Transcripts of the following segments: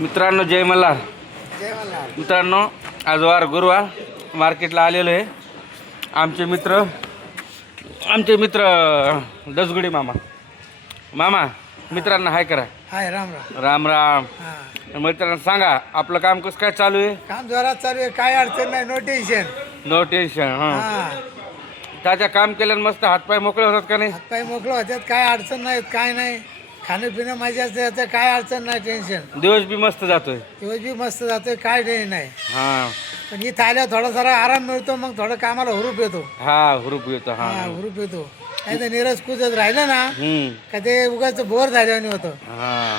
मित्रांनो जय मल्हार. जय मल्हार. मित्रांनो आज वार गुरुवार मार्केटला आलेलो आहे. आमचे मित्र दसगुडी मामा मित्रांना हाय करा. हाय राम राम. राम राम. हा. मित्रांनो सांगा आपलं काम कसं काय चालू आहे. काम जोरात चालू आहे, काय अडचण नाही, नो टेन्शन. No tension. हां हा. ताज्या काम केल्यानं मस्त हातपाय मोकळे होतात का नाही. हातपाय मोकळं होत्यात, काय अडचण नाही, काय नाही. खाणं पिणं माझ्या असतं, काय अडचण नाही, टेन्शन. दिवस बी मस्त जातोय. दिवस बी मस्त जातोय, काय टेन्शन नाही. हां पण इथं आल्यावर थोडा जरा आराम मिळतो, मग थोडं कामाला हुरूप येतो. हा हुरूप येतो. हा हां हुरूप येतो. नाही तर निरस कुजत राहिलं ना का ते उगाच बोर झाल्याने होतं. हां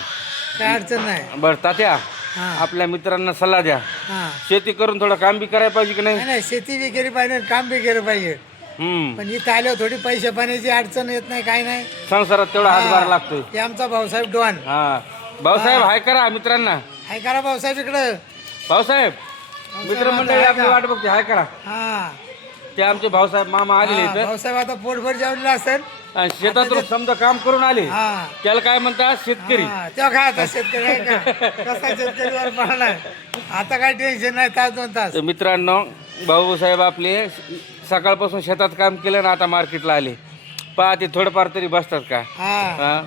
काय अडचण नाही. बरं तात्या हा आपल्या मित्रांना सल्ला द्या. हा. शेती करून थोडं काम बी करायला पाहिजे की नाही. नाही नाही, शेती बी केली पाहिजे, काम बी केलं पाहिजे. पण इथं आल्यावर थोडी पैसे पाण्याची अडचण येत नाही, काय नाही. संसारात तेवढा हातभार लागतोय. ते आमचा भाऊसाहेब डॉन. हा भाऊसाहेब हाय करा मित्रांना. हाय करा भाऊसाहेब इकडं. भाऊसाहेब मित्रमंडळी आपली वाट बघते. हाय करा. हा. ते आमचे भाऊसाहेब मामा आलेले हा, इथं भाऊसाहेब आता पोटभर जेवलेला असेल. आणि शेतातून समजा काम करून आले. हा. त्याला काय म्हणतात शेतकरी. हा, तेव्हा काय आता शेतकरी आहे का? कसा शेतकरीवर पडलाय. आता काय टेन्शन नाही, तास 2 तास. तर मित्रांनो भाऊसाहेब आपले सकाळपासून शेतात काम केलं ना आता मार्केटला आले. पहा ते थोडंफार तरी बसतात का. हा. हा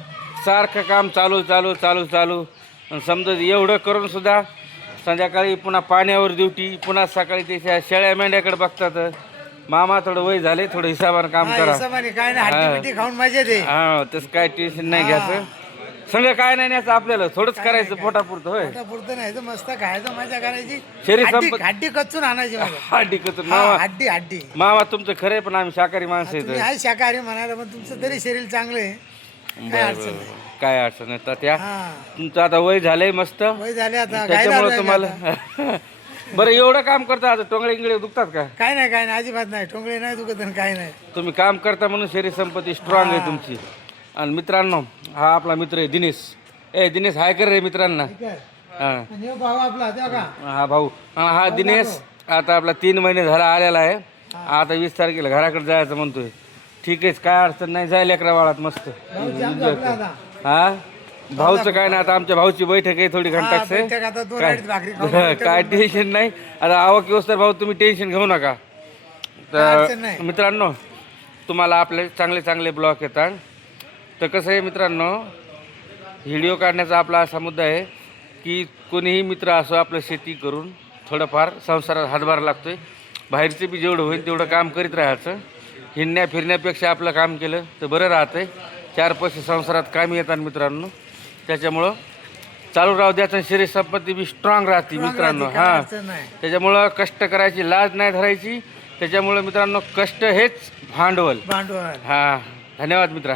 सारखं काम चालू चालू चालू चालू. आणि समजा एवढं करून सुद्धा संध्याकाळी पुन्हा पाण्यावर ड्युटी, पुन्हा सकाळी ते शेळ्या मेंढ्याकडे बघतात. मामा थोडं वय झाले, थोडं हिसाबानं काम हा, करा. हिशोबाने काय नाही, हड्डी बिड्डी खाऊन मजा दे. हा तसं काय टेन्शन नाही घ्यायचं. सगळं काय नाही न्यायचं आपल्याला, थोडंच करायचं पोटापुरतं. होय आता पुरतं नाही, मस्त खायचं, मजा करायची. शरीर हड्डी संपत हड्डी कच्चून आणायची मला. हा टिकत हा, मामा. हड्डी हड्डी. मामा तुमचं खरं आहे, पण आम्ही शाकाहारी माणसं तुम्ही येतो. आहे शाकाहारी म्हणायला, पण तुमचं तरी शरीर चांगलं आहे. काय अडचण नाही. काय अडचण नाही तात्या. हा. तुमचं आता वय झालंय मस्त, वय झाले आता, त्याच्यामुळे गायला तुम्हाला बरं एवढं काम करता. आता टोंगळे इंगळे दुखतात का. काय नाही, काय नाही, अजिबात नाही. टोंगळे नाही दुखत आणि काय नाही. तुम्ही काम करता म्हणून शरीर संपत्ती स्ट्रॉंग आहे तुमची. आणि मित्रांनो हा आपला मित्र आहे दिनेश. दिनेश हाय कर रे मित्रांना. ठीक आहे. हा आणि हे भाऊ आपला तेव्हा का. हा भाऊ. हा दिनेश आता आपला 3 महिने झाला आलेला आहे. आता 20 तारखेला घराकडे जायचं म्हणतोय. ठीक आहे, काय अडचण नाही, जायला 11 वाळात मस्त. भाऊची आमचा आपला आता. हा भाऊचं काय नाही, आता आमच्या भाऊची बैठक आहे थोडी हा, घंटाच आहे. बैठक आता 2 अडीच भाकरी खाऊन काय टेन्शन नाही. आता आवक येऊस तर भाऊ तुम्ही टेन्शन घेऊ नका. काय अडचण तर नाही. मित्रांनो तुम्हाला आपले चांगले चांगले ब्लॉग येतात. तर कसं आहे मित्रांनो, व्हिडिओ काढण्याचा आपला असा मुद्दा आहे की कोणीही मित्र असो आपलं शेती करून थोडंफार संसारात हातभार लागतोय. बाहेरचं बी जेवढं होईल तेवढं काम करीत राहायचं. हिंडण्या फिरण्यापेक्षा आपलं काम केलं तर बरं राहतंय. 4 पैसे संसारात कामी येतात मित्रांनो. त्याच्यामुळं चालू राहू द्याचं, शरीर संपत्ती बी स्ट्रॉंग राहते मित्रांनो. काय हां अडचण नाही. त्याच्यामुळं कष्ट करायची लाज नाही धरायची. त्याच्यामुळं मित्रांनो कष्ट हेच भांडवल. भांडवल. हां धन्यवाद मित्रा.